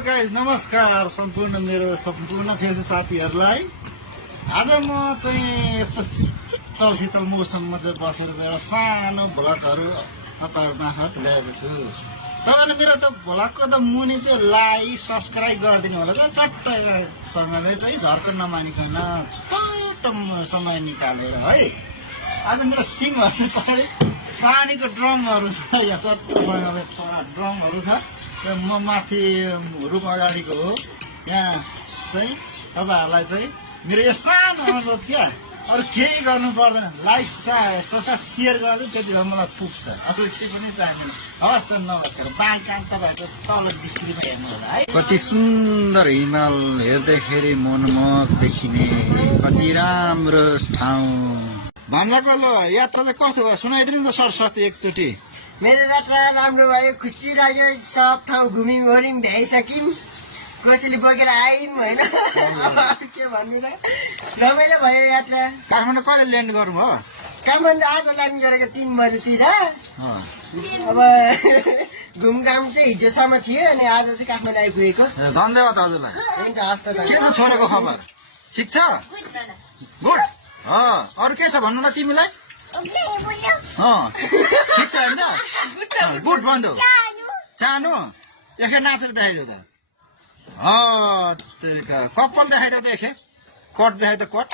Guys नमस्कार सम्पूर्ण face साथीहरूलाई। आज म चाहिँ यस्तो शीतल शीतल मौसममा चाहिँ बसेर एउटा सानो भ्लगहरू तपाईँहरूमा हात ल्याएको छु। तपाईँले मेरो त भ्लगको त मुनि चाहिँ लाइक सब्सक्राइब गरिदिनु होला। चट्टसँगले चाहिँ झर्क नमानिकन छोटो समय निकालेर है। आज मेरो सिङहरू चाहिँ पानीको ड्रमहरू छ, यहाँ चट्टसँगले ड्रमहरू छ। म माथि रुम अगाडिको हो। यहाँ चाहिँ तपाईँहरूलाई चाहिँ मेरो यो सानो अनुरोध क्या, अरू केही गर्नु पर्दैन, लाइक सेयर गर्नु, त्यति बेला मलाई पुग्छ। अरू केही पनि चाहिँदैन। हवस् त, नभएर बाल काम तपाईँहरूको तल डिस्प्लेमा हेर्नु होला है। कति सुन्दर हिमाल हेर्दाखेरि मनमोहक देखिने कति राम्रो ठाउँ। भन्दाको यात्रा चाहिँ कस्तो भयो सुनाइदिनु त सरस्वती एकचोटि। मेरो यात्रा राम्रो भयो, खुसी लाग्यो। सब ठाउँ घुम्यौँ वऱ्यौँ, भ्याइसक्यौँ, कोसेली बोकेर आयौँ होइन। के भन्नु र, रमाइलो भयो यात्रा। काठमाडौँ कहिले ल्यान्ड गर्नु हो? काठमाडौँ आज ल्यान्ड गरेको 3 बजीतिर। अब घुमघाम चाहिँ हिजोसम्म थियो अनि आज चाहिँ काठमाडौँ आइपुगेको। धन्यवाद हजुरलाई। हुन्छ, हस् त। के छ छोरेको खबर? ठिक छ? गुड। अरू के छ भन्नु न तिमीलाई? ठिक छ होइन? गुड भन्नु। चानु देखे नाचेर देखाइदेऊ त। कपाल देखाइदेऊ त, कट देखाइ त कट।